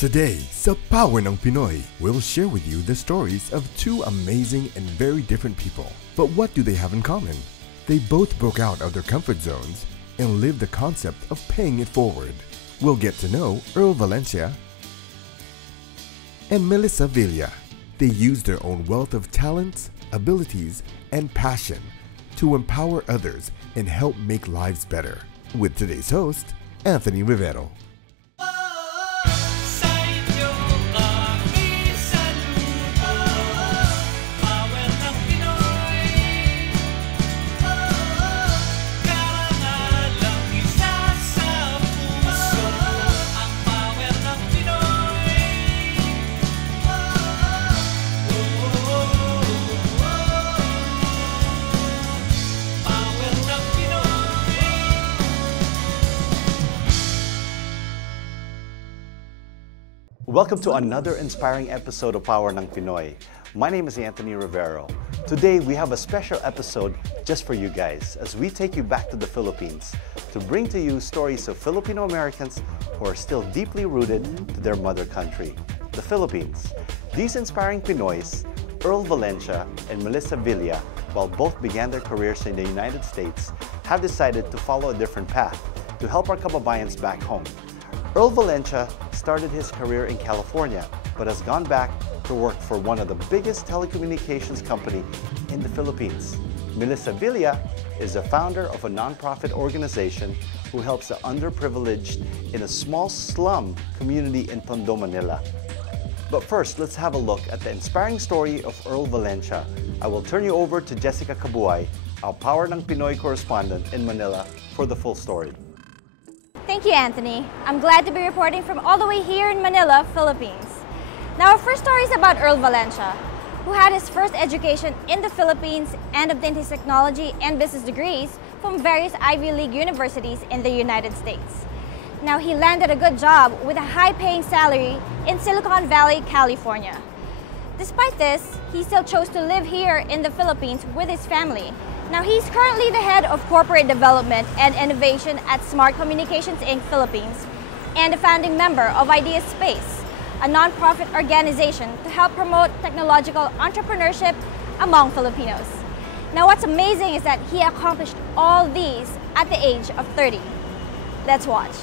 Today, sa Power ng Pinoy, we'll share with you the stories of two amazing and very different people. But what do they have in common? They both broke out of their comfort zones and lived the concept of paying it forward. We'll get to know Earl Valencia and Melissa Villa. They used their own wealth of talents, abilities, and passion to empower others and help make lives better. With today's host, Anthony Rivero. Welcome to another inspiring episode of Power ng Pinoy. My name is Anthony Rivero. Today we have a special episode just for you guys as we take you back to the Philippines to bring to you stories of Filipino Americans who are still deeply rooted to their mother country, the Philippines. These inspiring Pinoys, Earl Valencia and Melissa Villa, while both began their careers in the United States, have decided to follow a different path to help our kababayans back home. Earl Valencia started his career in California, but has gone back to work for one of the biggest telecommunications company in the Philippines. Melissa Villa is the founder of a nonprofit organization who helps the underprivileged in a small slum community in Tondo, Manila. But first, let's have a look at the inspiring story of Earl Valencia. I will turn you over to Jessica Cabuay, our Power ng Pinoy correspondent in Manila, for the full story. Thank you, Anthony. I'm glad to be reporting from all the way here in Manila, Philippines. Now, our first story is about Earl Valencia, who had his first education in the Philippines and obtained his technology and business degrees from various Ivy League universities in the United States. Now, he landed a good job with a high-paying salary in Silicon Valley, California. Despite this, he still chose to live here in the Philippines with his family. Now, he's currently the head of corporate development and innovation at Smart Communications Inc. Philippines and a founding member of IdeaSpace, a nonprofit organization to help promote technological entrepreneurship among Filipinos. Now, what's amazing is that he accomplished all these at the age of 30. Let's watch.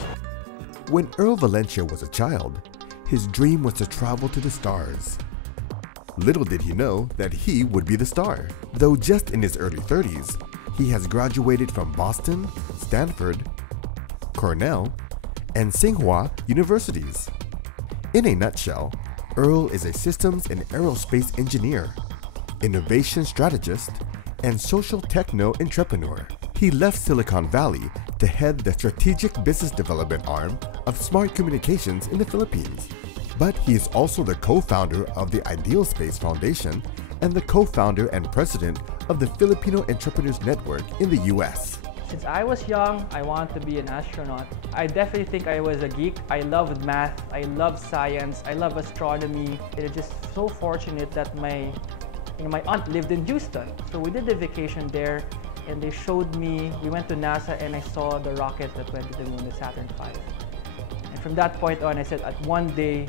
When Earl Valencia was a child, his dream was to travel to the stars. Little did he know that he would be the star. Though just in his early 30s, he has graduated from Boston, Stanford, Cornell, and Tsinghua universities. In a nutshell, Earl is a systems and aerospace engineer, innovation strategist, and social techno-entrepreneur. He left Silicon Valley to head the strategic business development arm of Smart Communications in the Philippines. But he is also the co-founder of the IdeaSpace Foundation and the co-founder and president of the Filipino Entrepreneurs Network in the US. Since I was young, I wanted to be an astronaut. I definitely think I was a geek. I loved math, I loved science, I love astronomy. It's just so fortunate that my aunt lived in Houston. So we did a vacation there and they showed me, we went to NASA and I saw the rocket that went to the moon, the Saturn V. And from that point on, I said, at one day,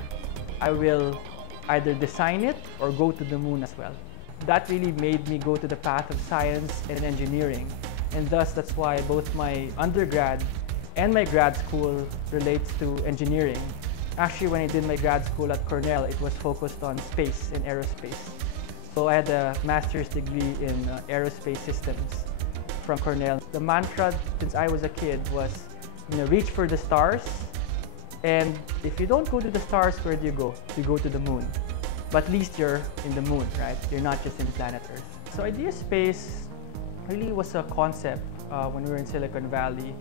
I will either design it or go to the moon as well. That really made me go to the path of science and engineering. And thus, that's why both my undergrad and my grad school relates to engineering. Actually, when I did my grad school at Cornell, it was focused on space and aerospace. So I had a master's degree in aerospace systems from Cornell. The mantra since I was a kid was, reach for the stars. And if you don't go to the stars, where do you go? You go to the moon. But at least you're in the moon, right? You're not just in planet Earth. So IdeaSpace really was a concept when we were in Silicon Valley.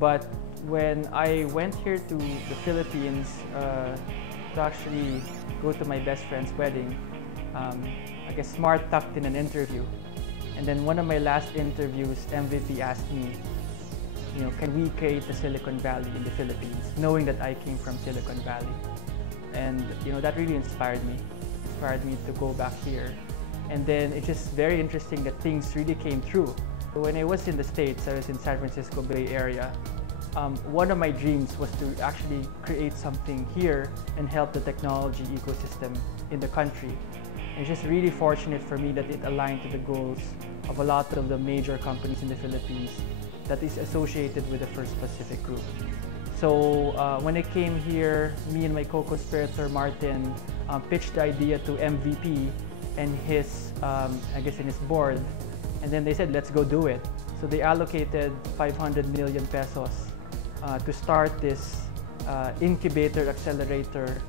But when I went here to the Philippines to actually go to my best friend's wedding, I guess Smart tucked in an interview. And then one of my last interviews, MVP asked me, can we create the Silicon Valley in the Philippines, knowing that I came from Silicon Valley? And that really inspired me to go back here. And then it's just very interesting that things really came true. When I was in the States, I was in San Francisco Bay Area, one of my dreams was to actually create something here and help the technology ecosystem in the country. And it's just really fortunate for me that it aligned to the goals of a lot of the major companies in the Philippines that is associated with the First Pacific Group. So when I came here, me and my co-conspirator Martin pitched the idea to MVP and his, I guess, in his board, and then they said, let's go do it. So they allocated 500 million pesos to start this incubator, accelerator,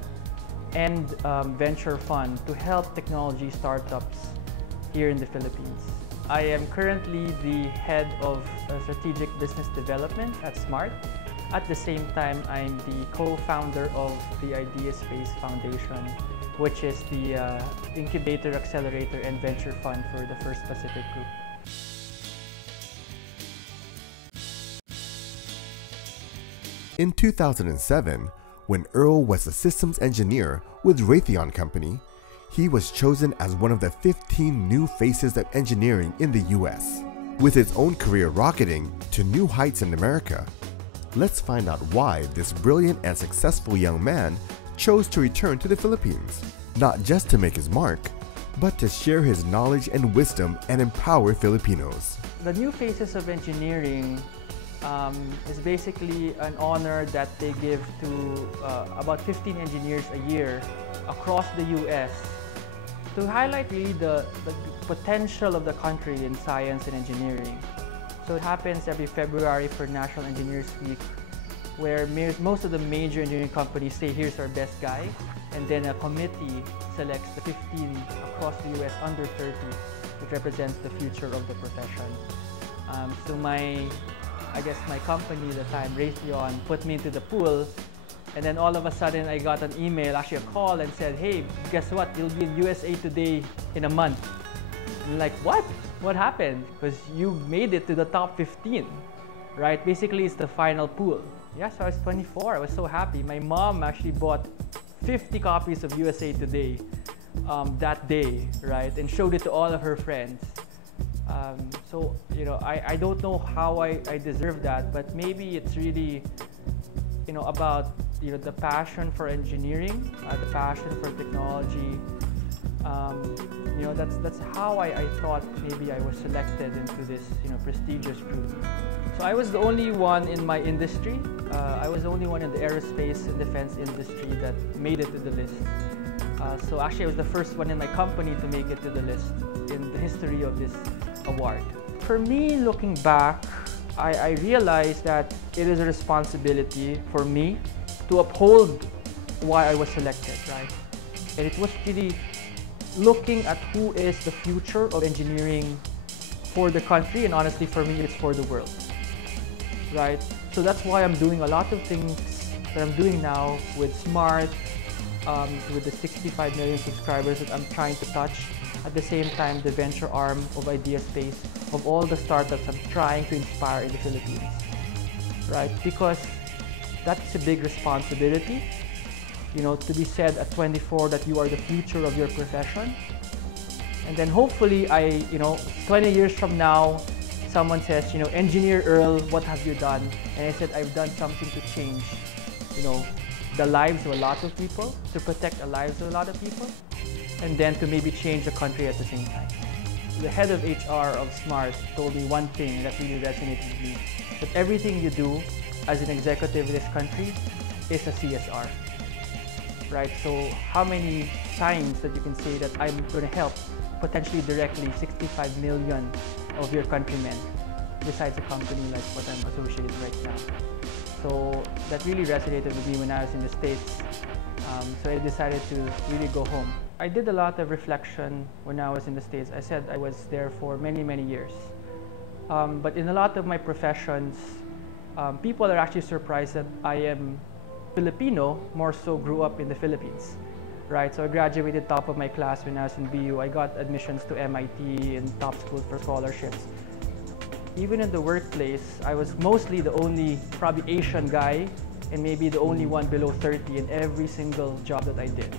and venture fund to help technology startups here in the Philippines. I am currently the head of strategic business development at SMART. At the same time, I'm the co-founder of the IdeaSpace Foundation, which is the incubator, accelerator, and venture fund for the First Pacific Group. In 2007, when Earl was a systems engineer with Raytheon Company, he was chosen as one of the 15 new faces of engineering in the US. With his own career rocketing to new heights in America, let's find out why this brilliant and successful young man chose to return to the Philippines, not just to make his mark, but to share his knowledge and wisdom and empower Filipinos. The new faces of engineering is basically an honor that they give to about 15 engineers a year across the US to highlight really the potential of the country in science and engineering. So it happens every February for National Engineers Week, where most of the major engineering companies say, here's our best guy, and then a committee selects the 15 across the US under 30, which represents the future of the profession. So I guess my company at the time, Raytheon, put me into the pool, and then all of a sudden I got an email, actually a call, and said, hey, guess what, you'll be in USA Today in a month. And I'm like, what? What happened? Because you made it to the top 15, right? Basically, it's the final pool. Yeah, so I was 24, I was so happy. My mom actually bought 50 copies of USA Today that day, right? And showed it to all of her friends. So, you know, I don't know how I deserve that, but maybe it's really, you know, about, you know, the passion for engineering, the passion for technology. You know, that's how I thought maybe I was selected into this, you know, prestigious group. So I was the only one in my industry. I was the only one in the aerospace and defense industry that made it to the list. So actually I was the first one in my company to make it to the list in the history of this award. For me, looking back, I realized that it is a responsibility for me to uphold why I was selected, right? And it was really looking at who is the future of engineering for the country, and honestly for me, it's for the world, right? So that's why I'm doing a lot of things that I'm doing now with SMART, with the 65 million subscribers that I'm trying to touch. At the same time, the venture arm of IdeaSpace, of all the startups I'm trying to inspire in the Philippines, right? Because that's a big responsibility, you know, to be said at 24 that you are the future of your profession. And then hopefully you know, 20 years from now, someone says, you know, Engineer Earl, what have you done? And I said, I've done something to change, you know, the lives of a lot of people, to protect the lives of a lot of people, and then to maybe change the country at the same time. The head of HR of SMART told me one thing that really resonated with me, that everything you do as an executive in this country is a CSR, right? So how many times that you can say that I'm going to help potentially directly 65 million of your countrymen, besides a company like what I'm associated right now. So that really resonated with me when I was in the States. So I decided to really go home. I did a lot of reflection when I was in the States. I said I was there for many, many years. But in a lot of my professions, people are actually surprised that I am Filipino, more so grew up in the Philippines, right? So I graduated top of my class when I was in BU. I got admissions to MIT and top schools for scholarships. Even in the workplace, I was mostly the only probably Asian guy and maybe the only one below 30 in every single job that I did.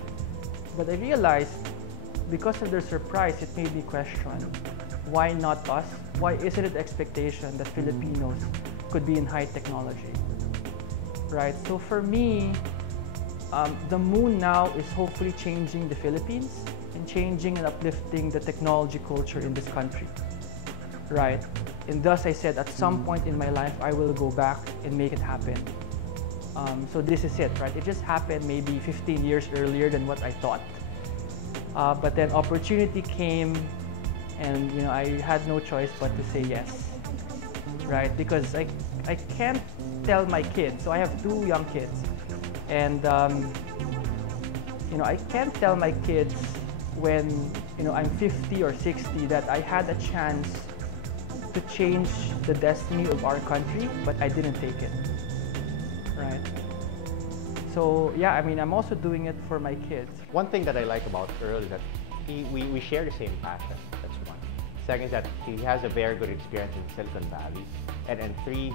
But I realized because of their surprise, it made me question, why not us? Why isn't it the expectation that Filipinos could be in high technology? right? So for me, the moon now is hopefully changing the Philippines and changing and uplifting the technology culture in this country, right? And thus I said at some point in my life, I will go back and make it happen. So this is it, right? It just happened maybe 15 years earlier than what I thought. But then opportunity came and I had no choice but to say yes, right? Because I can't tell my kids, so I have 2 young kids, and I can't tell my kids when I'm 50 or 60 that I had a chance to change the destiny of our country, but I didn't take it, right? So yeah, I mean, I'm also doing it for my kids. One thing that I like about Earl is that we share the same passion. That's one. Second is that he has a very good experience in Silicon Valley, and 3,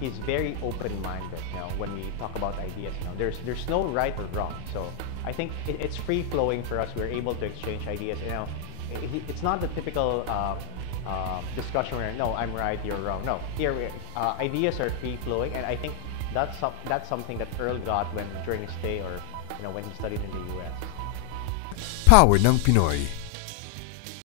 he's very open-minded. When we talk about ideas, there's no right or wrong. So I think it's free-flowing for us. We're able to exchange ideas. It's not the typical discussion where no, I'm right, you're wrong. No, here ideas are free-flowing, and I think that's something that Earl got during his stay or when he studied in the US. Power ng Pinoy.